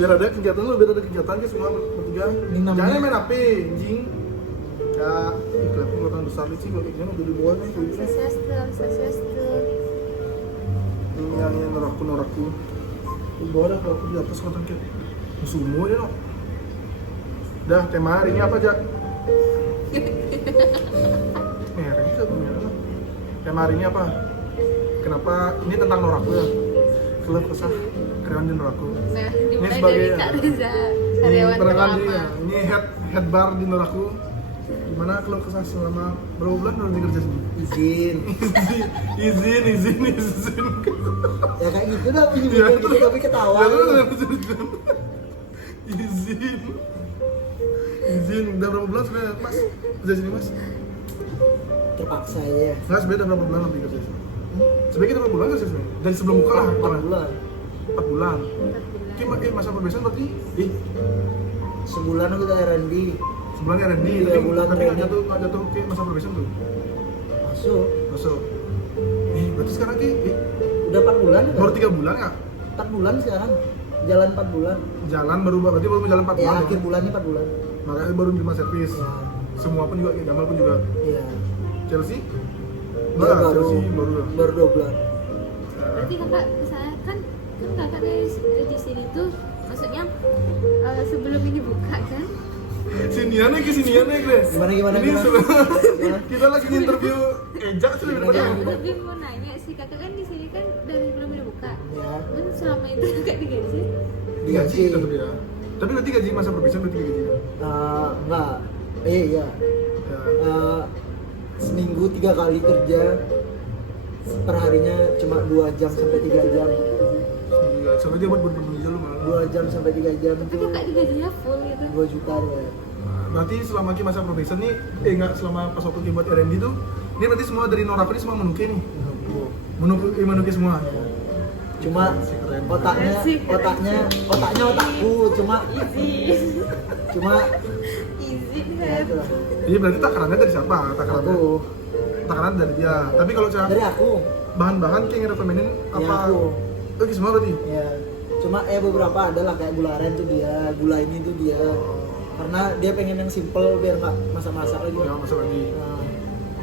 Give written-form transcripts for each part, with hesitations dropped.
biar ada kegiatan lu, biar ada kegiatan ke semua bertiga. Jangan main HP, anjing. Ya, iklan kelihatan besar sih kalau kayak gini udah di bawah nih. Swastiastu. Yang norakku. Di bawah dah kalau aku di atas kelihatan kayak musuhmu ya no. Dah, tema hari ini apa aja? Hari ini sebenarnya. Tema hari ini apa? Kenapa ini tentang norakku ya? Keluh kesah karyawan di norakku. Nah, Ini dimulai sebagai dari Kak Reza, ini karyawan perkenalkan diri pertama. ya. Ini head bar di norakku. Gimana keluh kesah selama berapa bulan udah kerja sini? Izin. izin. Ya kayak gitu dah Ya, punya gitu tapi ketawa. Ya, izin. Udah berapa bulan sebenarnya Mas kerja sini Mas? Terpaksa ya. Nggak sebenarnya udah berapa bulan lebih kerja sini? Sebenarnya kita berapa bulan kerja sini? Dari sebelum buka lah. 4 bulan. 4 bulan. Masa probation berarti? Sebulan kita R&D. Sebulan ya Randy, 3 bulan tapi training. nggak jatuh ke masa probation tuh? Masuk. Berarti sekarang Ki, Udah 4 bulan ya? baru 3 bulan nggak? 4 bulan sekarang. Jalan 4 bulan. Jalan berarti baru jalan 4 Ya bulan akhir bulan ini 4 bulan. Makanya baru 5 servis. Ya. Semua pun juga, Gamal pun juga. Iya. Chelsea? Dia baru Chelsea baru lah. baru 2 bulan. Berarti kakak misalnya kan kakak di sini tuh maksudnya sebelum ini buka kan? Siniannya gue. Gimana? Ini sebenarnya kita lagi interview Ejak sih Gimana? daripada. Nah, tapi mau nanya sih kakak kan di sini kan dari belum ini buka. Ya. Kan selama itu kakak digaji? Digaji tetap ya. Tapi berarti gaji masa probation berarti gaji. Enggak. Iya. Ya. Seminggu 3 kali kerja. Perharinya cuma 2 jam sampai 3 jam. Iya, sampai dia buat berbunyi lu malah. 2 jam sampai 3 jam Tapi itu kakak digajinya full gitu. 2 juta ya. Berarti selama Ki masa probation nih, enggak selama pas waktu Ki buat R&D tuh, ini berarti semua dari Noraku ini semua menuki nih. Menuki semua. Cuma Keren. otaknya otakku cuma Easy ya kan? itu lah. Jadi berarti takarannya dari siapa? Aku Takaran dari dia. Tapi kalau cara dari aku bahan-bahan Ki yang rekomenin ya apa? aku Oh, Ki semua berarti? ya cuma beberapa ada lah kayak gula aren tuh dia, gula ini tuh dia, karena dia pengen yang simple biar nggak masak-masak lagi. Jangan masuk lagi. Nah,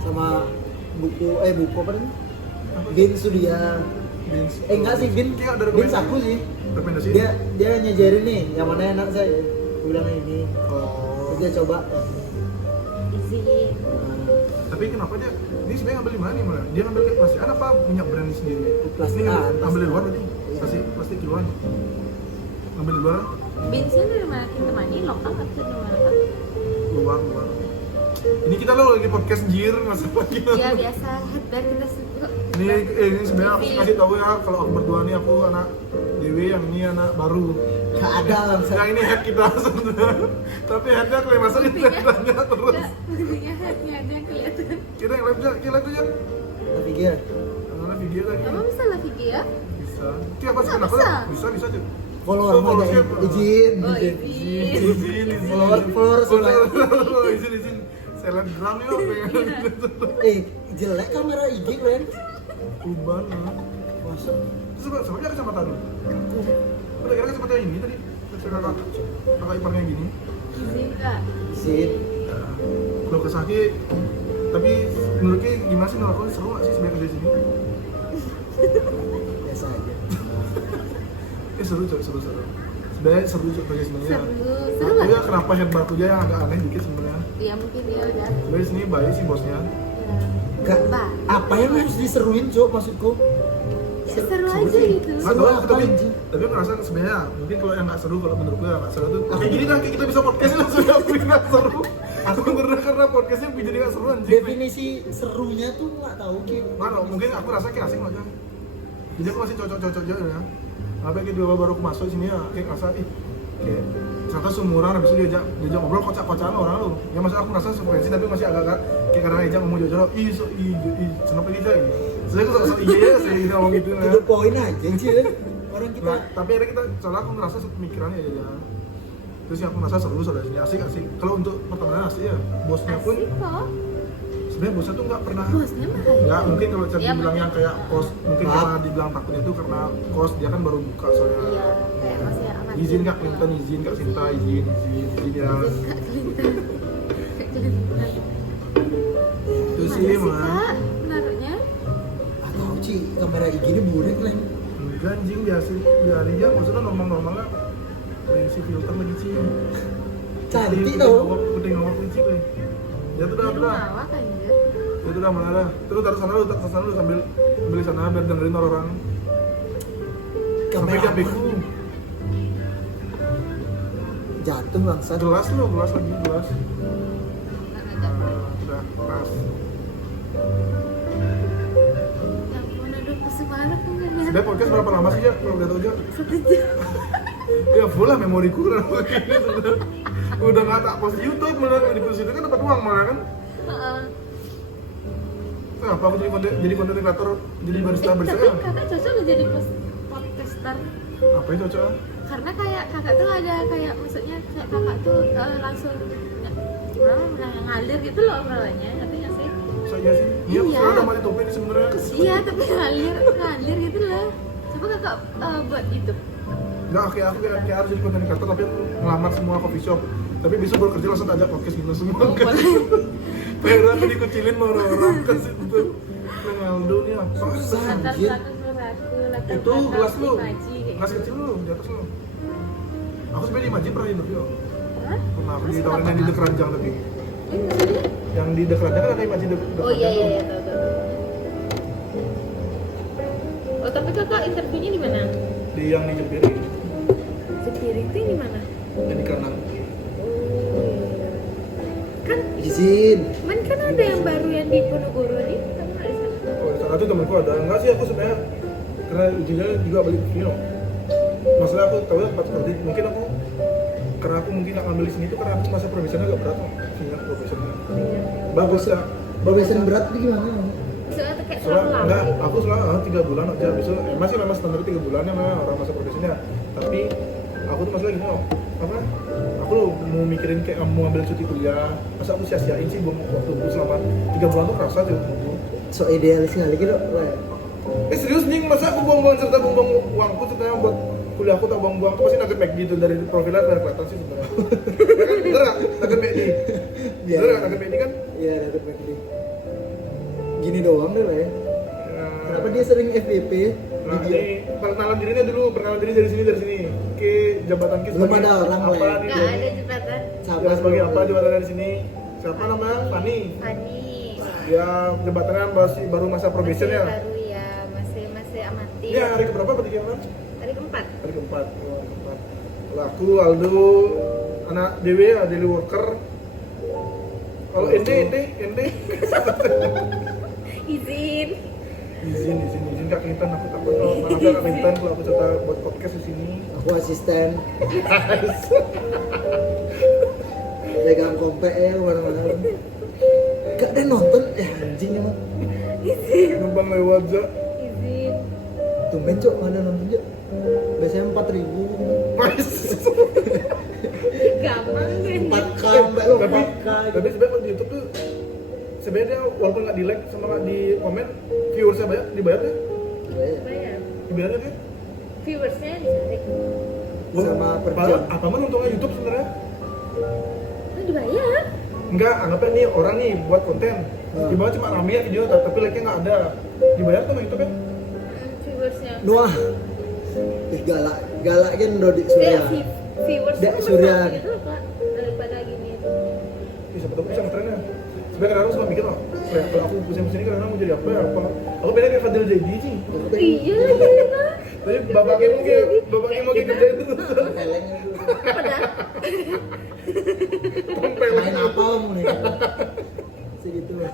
sama buku apa nih? Beans tuh dia. Beans. Enggak sih beans, Ki ada beans aku sih. rekomendasi? Dia nyajarin nih yang mana enak saya. Aku bilang ini. Oh. Terus dia coba. Easy. Nah, Tapi kenapa dia sebenarnya ngambil di mana nih malah? Dia ngambil kayak plastikan apa punya brand sendiri? Plastikan, Ini ngambil di luar berarti? Iya. Plastik di luar. Ngambil di luar? Beansnya dari mana kita mani lokal atau dari mana kan? Luar. Ini kita lo lagi podcast jir masa pagi. Ya biasa headband kita suka. Ini sebenarnya aku kasih tahu ya kalau aku berdua nih aku anak Dewi, yang ini anak baru. nggak ada langsung. Yang ini head kita sebenarnya. Tapi headnya kelihatan masa kita tanya terus. Buktinya headnya ada yang kelihatan. Kita yang live aja. Tapi dia Mana video lagi? Emang bisa lah video? Bisa. Itu apa sih? Bisa, Kenapa? bisa. Bisa aja. follower Oh, aja siapa? izin. Oh izin. Follower semua. Izin. Selebgram yuk. Jelek kamera IG kalian. Uban. Masuk. Sebenarnya kacamata dulu. Udah kira kacamata yang ini tadi. Kakak iparnya yang gini. Izin kak. Izin. Kalau ke Saki, tapi menurutnya gimana sih ngelakuin seru nggak sih sebenarnya kerja di sini? Biasa aja. Seru. Sebenarnya seru kerja sebenarnya. Seru Tapi lah. ya kenapa head batu dia yang agak aneh dikit sebenarnya. Ya mungkin dia udah. Tapi sini baik sih bosnya. Gak, Bah. apa yang harus diseruin cok maksudku? Ya seru aja gitu. Nggak Seru tahu, apa, tapi anjing? aku ngerasa sebenarnya mungkin kalau yang nggak seru, kalau menurut gue yang nggak seru tuh kayak gini kan kayak kita bisa podcast langsung aku nggak seru. Aku karena podcastnya jadi nggak seru anjing. Definisi serunya tuh nggak tahu Ki. Mana mungkin aku rasa kayak asing aja. Jadi aku masih cocok-cocok aja ya. Apa kayak dua baru aku masuk sini ya kayak ngerasa kayak ternyata seumuran habis itu diajak ngobrol kocak-kocakan orang lu. Ya masa aku ngerasa sefrekuensi tapi masih agak kayak karena diajak ngomong jauh-jauh kenapa gitu aja. Saya aku rasa iya sih ngomong gitu ya. Itu poin aja sih. Orang kita Nah, tapi akhirnya kita soalnya aku ngerasa pemikirannya aja. Terus yang aku ngerasa seru soalnya sini asik. Kalau untuk pertemanan asik ya, bosnya pun Asik kok. sebenarnya bosnya tuh nggak pernah. Bosnya mah. Nggak mungkin kalau cara Ya, dibilang yang kayak kos, mungkin Maaf. karena dibilang takutnya itu karena kos dia kan baru buka soalnya. Iya, kayak masih anak izin Kak Clinton, izin Kak Sinta, izin ya. Kak Clinton. Kak Clinton. Itu sih Gimana mah. Kak menaruhnya? Atau Ci, kamera IG ini buruk lah. Enggak anjing biasa aja, maksudnya normal lah. Si filter lagi sih. Cantik tau. Udah ngawak licik nih. Ya tuh Itu udah. ngawak anjir. Ya udah mana dah. Terus taruh sana lu sambil beli sana biar dengerin orang. Sampai Kamera ke HP-ku. jatuh bangsa. Gelas lagi gelas. Nggak ngajak. Udah pas. Ya ampun, aduh pusing banget aku nggak lihat. Sebenarnya podcast berapa lama sih ya? Kalau udah tahu aja. 1 jam. Ya full lah memoriku kan. Udah nggak tak post di YouTube malah di post itu kan dapat uang malah kan. Heeh. Kenapa aku jadi konten kreator jadi barista Tapi ya? kakak cocok nggak jadi podcaster? Apa itu cocok? Karena kayak kakak tuh ada kayak maksudnya kayak kakak tuh langsung ngalir gitu loh obrolannya, ngerti nggak sih? Saya sih. Iya, Iya. saya udah mati topik ini sebenarnya. Iya tapi ngalir gitu loh. Coba kakak buat YouTube. Enggak, aku kayak harus jadi konten kreator tapi aku ngelamar semua coffee shop. Tapi besok baru kerja langsung ajak podcast gitu semua. Oh, boleh. Pengen aku dikucilin sama orang-orang ke situ. Ronaldo nih apa? Susah. Latar Anjir. belakang satu, latar Itu belakang gelas lu. Imaji, kayak Gelas gitu. kecil lu di atas lu. Aku sebenarnya di Imaji pernah interview. Hah? Pernah aku Terus ditawarin kenapa? yang di dek ranjang tapi. Ini maksudnya? Yang di dek ranjang kan ada Imaji dek. Oh iya tahu. Oh tapi kakak interviewnya di mana? Di yang di Jepiri, Sepiring tuh di mana? yang di kanan. Kan Izin. kan ada yang baru yang di Ponorogo nih, kamu nggak di sana? Oh, di sana tuh temanku ada. Enggak sih aku sebenarnya karena ujiannya juga balik ke Vino. Masalah aku tahu pas kerja mungkin aku karena aku mungkin nggak ngambil di sini tuh karena aku masa probationnya agak berat kok. Sehingga probationnya bagus ya. Bagusan berat tuh gimana? Soalnya tuh kayak Soalnya terlalu lama enggak, gitu. aku selama 3 bulan aja. Bisa masih memang standar 3 bulannya mah orang masa probationnya. Tapi aku tuh masalah gini loh. Apa? Aku mau mikirin kayak mau ambil cuti kuliah. Masa aku sia-siain sih buang waktuku selama 3 bulan tuh kerasa tuh. So idealis kali gitu. Serius nih, masa aku buang-buang serta buang-buang uangku serta buat kuliah aku tak buang-buang aku pasti nugget McD itu dari profilnya udah kelihatan sih sebenarnya. Bener nggak? Nugget McD. Iya. Bener nggak nugget McD kan? Iya, ada McD. Gini doang deh lah ya. Ya. Kenapa dia sering FBP? Nah, Video. ini perkenalan dirinya dulu, perkenalan diri dari sini. Ke jabatan kita. Belum ada orang apa lah ya. nih? Nggak ada jembatan. Ya, sebagai apa jabatan dari sini? Siapa namanya? Fani. Fani. Ya jabatannya masih baru masa probation Masih ya. baru ya, masih amatir. Ini hari keberapa berarti kan? Hari keempat. Hari keempat. Oh, hari keempat. Kalau aku Aldo anak Dewi ya, daily worker. Kalau Ende Izin. izin Kak Clinton, aku takut kalau maaf ya Kak Clinton kalau aku coba buat podcast di sini. Aku asisten. Pegang kompek ya kemana-mana. Gak ada nonton anjing emang. Numpang lewat aja. Izin. Tumben cok mana nonton cok. Biasanya 4.000. Gampang kan? 4K mbak lo tapi 4K. tapi sebenarnya di YouTube tuh sebenarnya dia walaupun nggak di like sama nggak di komen viewersnya banyak dibayar deh Bayar. dibayarnya dia Viewersnya dicari. Sama per padahal jam. apa mah untungnya YouTube sebenarnya Nah, dibayar. enggak anggapnya nih orang nih buat konten di bawah cuma rame ya video tapi like nya nggak ada dibayar tuh sama YouTube ya Viewersnya. Noah. Galak kan Dodik Surya. Viewersnya Dek kan Surya. besar gitu loh, Kak, daripada gini. siapa tahu bisa ngetrennya sebenarnya kadang aku suka mikir loh kayak kalau aku pusing-pusing ini kadang mau jadi apa ya apa aku beda kayak Fadil JD sih Iya lagi Kak. tapi bapaknya mau kerja itu Pelengnya dulu. Padahal tompel Main apa om nih? Segitu lah.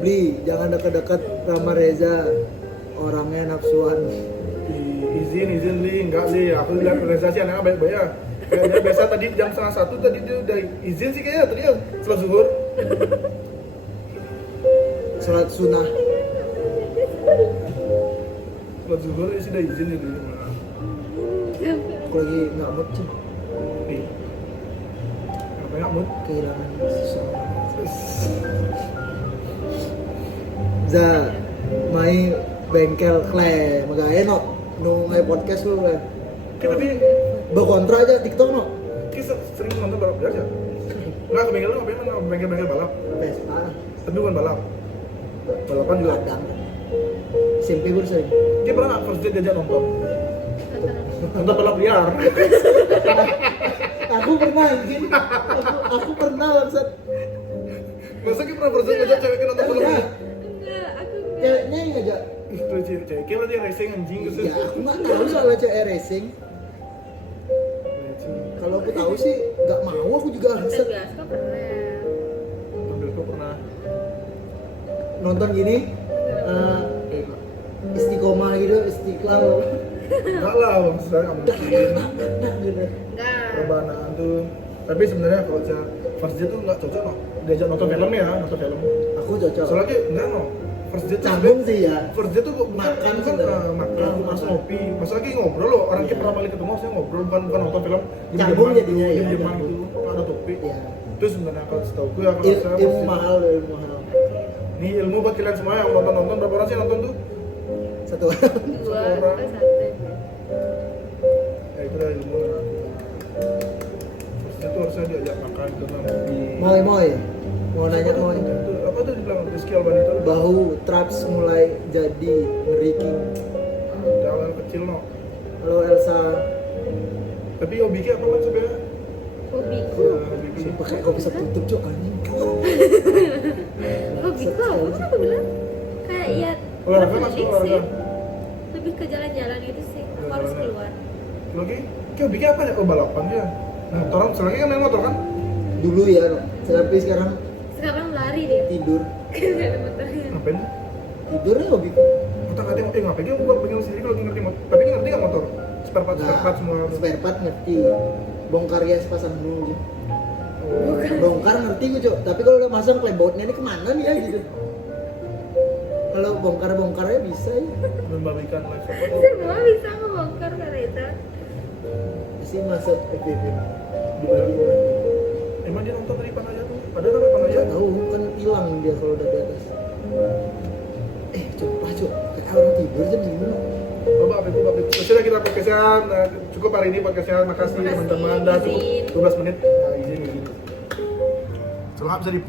Beli, jangan dekat-dekat Rama Reza. Orangnya nafsuan. izin li enggak li aku lihat organisasi anaknya baik-baik ya kayaknya biasa tadi jam 1:30 tadi dia udah izin sih kayaknya tadi ya setelah zuhur Sholat sunnah. setelah zuhur ya sudah izin ya dulu Aku lagi nggak mood sih. apa nggak mood Kehilangan seseorang. Za, main bengkel kle, magaya no. nge podcast lu kan. Kita tapi Berkontra aja TikTok no. kita sering nonton balap biasa. Nggak ke bengkel lu ngapain mana bengkel balap? Vespa. Tapi bukan balap. Balapan juga. Kadang. SMP gue sering. Dia pernah nggak first date diajak nonton? Nonton balap liar. Aku pernah anjing. Aku pernah maksud. Masa kita pernah first date ngajak cewek nonton balap liar? Enggak, aku enggak. Ceweknya yang ngajak. Ih, tuh cewek berarti yang racing anjing gitu. Ya aku nggak tahu soal cewek racing. Kalau aku tahu sih nggak mau aku juga Nonton set bioskop pernah. Nonton bioskop pernah. nonton gini istiqomah gitu, istiqlal. Enggak lah, bang, sebenarnya nggak mungkin. Gitu. Enggak. Rebahan tuh. Tapi sebenarnya kalau first date tuh nggak cocok no. Diajak nonton film ya, nonton film. Aku cocok. Soalnya enggak no. First date tuh Canggung sih ya. First date tuh Makan bukan sebenarnya. makan, Iya, mas makan. ngopi. Masalah lagi ngobrol loh. Orang kita pertama kali ketemu harusnya ngobrol, bukan nonton film. Canggung jadinya ya, Diem-dieman canggung. gitu, nggak ada topik. Iya. Terus sebenarnya kalau setahu gue aku rasa Ilmu mahal, ilmu mahal. Ini ilmu buat kalian semua yang nonton berapa orang sih nonton tuh? Satu Dua, orang. satu. Ya itu dah ilmu. First date tuh harusnya diajak makan gitu kan. Moy. Mau nanya Moy. Itu apa tuh dibilang Rizky Albani itu? Bahu traps mulai jadi ngeriking. Jangan kecil no. Halo Elsa. Tapi hobi apa kan sebenarnya? Hobiku. Ya, hobi Ki. Sumpah kayak kau bisa tutup cok anjing. Hobiku apa sih aku bilang? Kayak ya Olahraga masuk traveling olahraga. sih. Lebih ke jalan-jalan gitu sih. Aku harus Jalan-jalan. keluar. Lagi, kayak hobi apa ya? Oh balapan dia. Motoran, selagi kan main motor kan? Dulu ya, tapi sekarang Sekarang lari dia. tidur. Karena ada motornya. Ngapain? Tidur ya hobi. Otak ngerti, ngapain dia buat pegang sendiri kalau ngerti motor. Tapi dia ngerti nggak motor? Spare part semua. spare part ngerti. Bongkar ya sepasang dulu. Oh. Bongkar ngerti gue cok. Tapi kalau udah masang klebotnya ini kemana nih ya gitu. Kalau bongkarnya bisa ya. Membagikan live apa tuh? Semua bisa ngebongkar kereta. Sih masuk FPV. Emang dia nonton dari Panaya tuh? Padahal kan Panaya. Nggak tahu kan hilang dia kalau udah di atas. Coba cok. Kayak orang tidur jam gimana? Oh, Bapak Ibu. Sudah kita podcastnya. Cukup hari ini podcastnya. Makasih Makasih, teman-teman. Dah izin. cukup 12 menit. Nah, izin. Soalnya bisa di